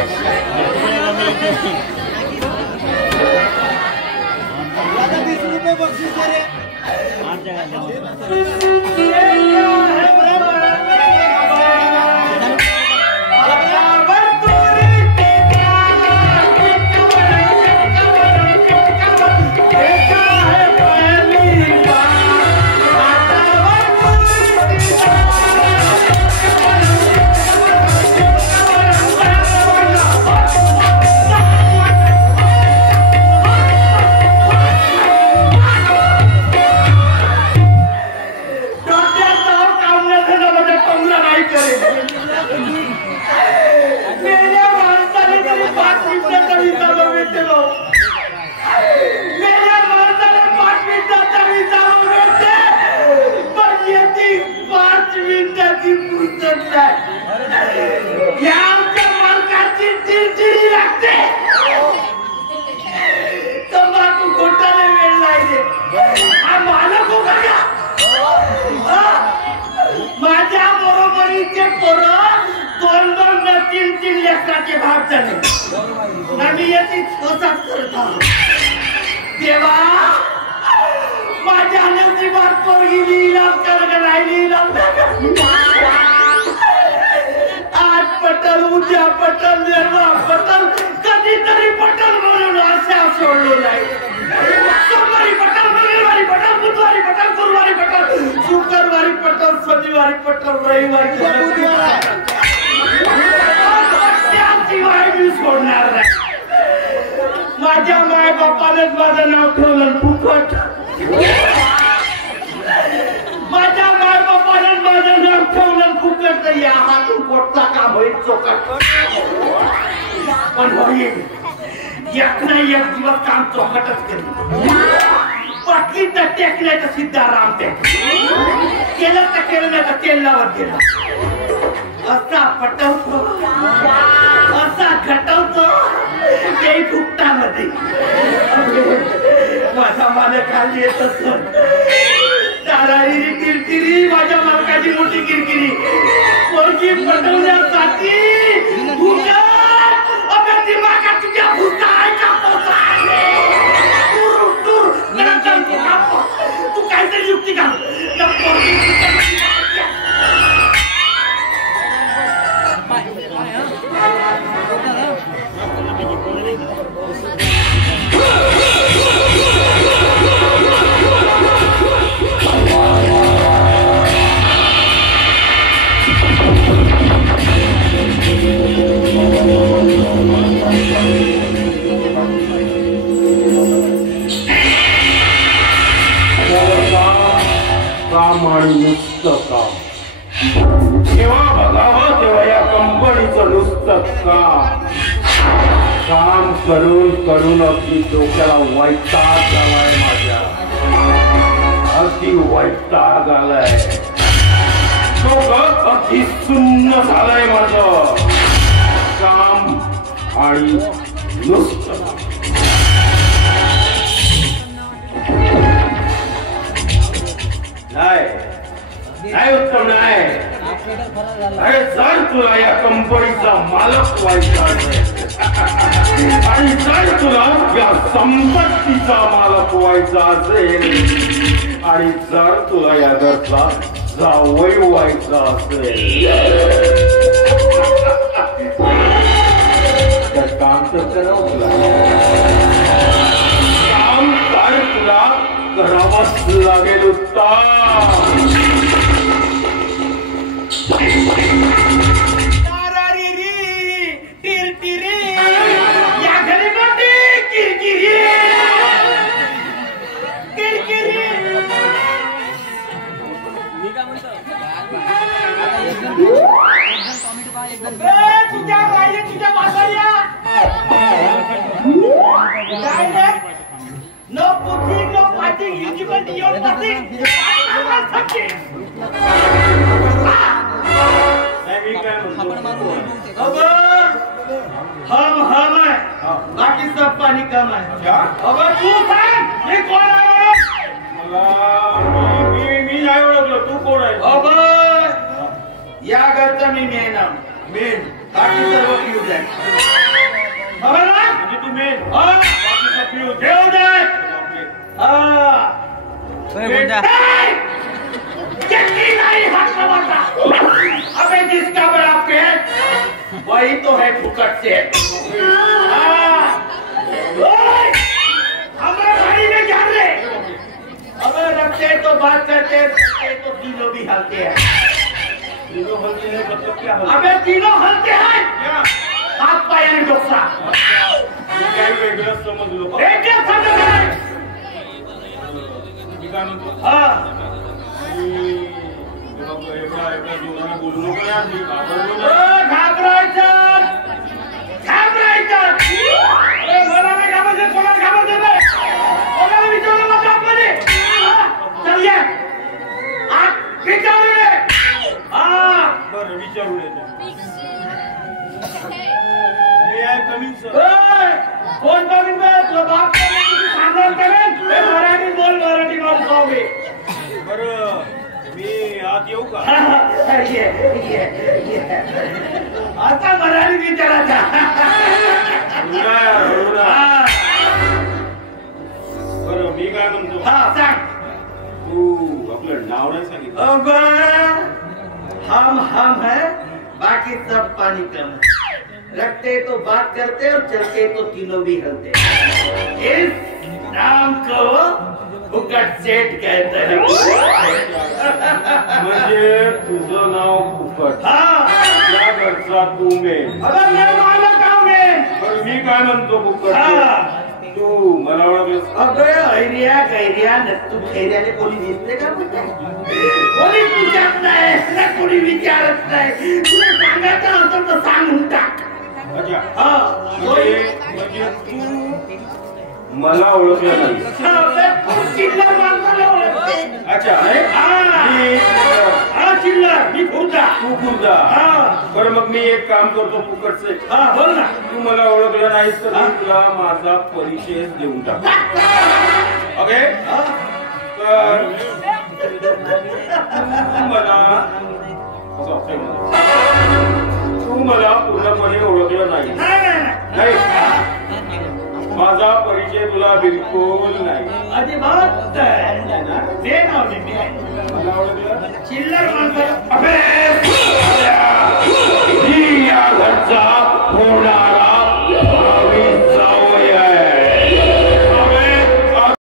₹20 बक्षीस दे रे। माझ्या बरोबरीचे पोरं 2-2 3-3 लेकराचे भाग झाले आणि याची स्वतःच करत आहोत। देवा माझ्या नशिबात पोरगी लिहिला कर राहिली आज पटल उद्या पटल निर्वा पटल कधीतरी पटल म्हणून अशा सोडलेला आहे। सोमवारी पटल मंगळवारी पटल बुधवारी पटल गुरुवारी पटल शुक्रवारी पटल शनिवारी पटल रविवारी त्याशिवाय मी सोडणार नाही। माझ्या माय बापानेच माझं नाव ठेवलं फुकट। माझ्या माय बापानेच माझं नाव ठेवलं फुकट तर या हातून पोटचा काम होईल चोकट पण होईल एक नाही एक दिवस काम चोकटच करेल। बाकी तर टेकण्याचं सिद्धाराम केलं तर केलं नाही तर तेल लावत गेला असा पटवतो असा घटवतो ते फुकटामध्ये माझा मालक खाली येत असतो दारारी किरकिरी माझ्या मालकाची मोठी किरकिरी पोरगी पटवण्यासाठी दिमागात तुझ्या भूता आहे का पोता तू काहीतरी युक्ती घाल काम आणि नुसतं काम जेव्हा बघावं तेव्हा या कंपनीचं नुसतं काम करून करून अगदी डोक्याला वैताग आलाय माझ्या अगदी वैताग आलाय डोकं अगदी सुन्न झालंय माझं काम आणि नुसतं नाही उत्तम नाही अरे जर तुला या कंपनीचा मालक व्हायचा आणि जर तुला या संपत्तीचा मालक व्हायचा असेल आणि जर तुला या घरचा जावई व्हायचा असेल तर काम तर करावं तुला काम काय तुला करावंच लागेल उत्तम No cooking, no fighting, you can do your nothing. हम है बाकी सब पानी कम है अब तू सांग मी कोण आहे मी नाही ओळखलं तू कोण आहे अब या घरचा मी मेन मेन बाकी सर्व फ्यूज आहे म्हणजे तू मेन ठेव दे नहीं हाथ लगाता अबे जिसका बड़ा पेट वही तो है फुकट से हमारे भाई में क्या रे अबे रखते तो बात करते तो तीनों भी हलते हैं तीनों हलते हैं मतलब क्या अबे तीनों हलते हैं क्या हाथ पायाने डोसा काही वेगळं समजलो बोलू नको यार मी घाबरायचं मला नाही घाबरायचं कोणाला घाबरते कोणाला विचारलं माझ्या आतमध्ये चल ये आत विचारू रे बरं विचारू कमी कोण कमी तुला बाप सांगणार करेल मराठी बोल मराठी माणसावे बरं मी आत येऊ का आता मराठी विचारायचा बरं मी काय म्हणतो सांग तू आपलं नाव नाही सांगितलं हम है बाकी सब पानी कम रखते तो बात करते और चलते तो तीनों भी हलते इस नाम को फुकट सेठ कहते हैं म्हणजे तुझं नाव फुकट त्या घरचा तू मेन अगर मैं मालक हूं मैं मी काय म्हणतो फुकट तू मला ओळखलंस अबे ऐरिया नत्तू खैऱ्याने कोणी दिसते का कोणी विचारत नाही कोणी विचारत नाही तुला सांगायचं होतं तर सांगून टाक म्हणजे तू मला ओळखलं नाही चिल्लर माणसाला ओळखते अच्छा चिल्लर मी खुर्दा तू खुर्दा बरं मग मी एक काम करतो फुकटचे बोल ना तू मला ओळखलं नाहीस तर मी तुला माझा परिचय देऊन टाक ओके तर तू मला पूर्णपणे ओळखलं नाही माझा परिचय तुला बिलकुल नाही अजिबात मला ओळखलं चिल्लर